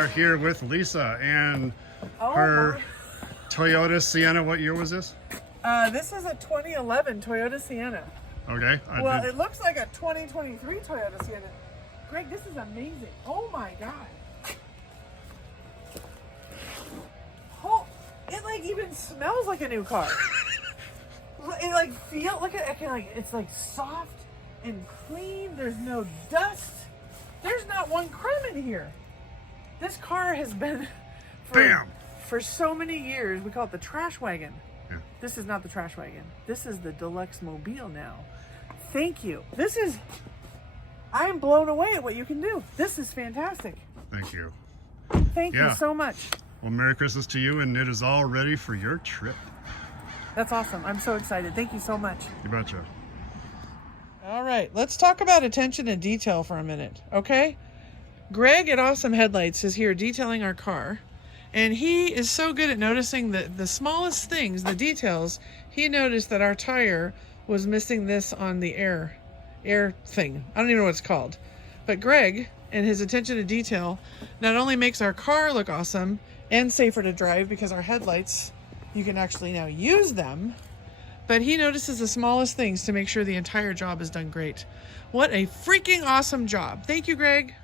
are here with Lisa and Oh, her Toyota Sienna. What year was this? this is a 2011 Toyota Sienna. Okay. Well, it looks like a 2023 Toyota Sienna. Greg, this is amazing. Oh my God. Oh, it like even smells like a new car. It like look at it, like it's like soft and clean. There's no dust. There's not one crumb in here. This car has been for so many years. We call it the trash wagon. Yeah. This is not the trash wagon. This is the deluxe mobile now. Thank you. I'm blown away at what you can do. This is fantastic. Thank you. Thank you so much. Well, Merry Christmas to you, and it is all ready for your trip. That's awesome. I'm so excited. Thank you so much. You betcha. All right, let's talk about attention and detail for a minute, okay? Greg at Awesome Headlights is here detailing our car, and he is so good at noticing the smallest things, the details. He noticed that our tire was missing this on the air thing. I don't even know what it's called. But Greg and his attention to detail not only makes our car look awesome and safer to drive because our headlights, you can actually now use them, but he notices the smallest things to make sure the entire job is done great. What a freaking awesome job. Thank you, Greg.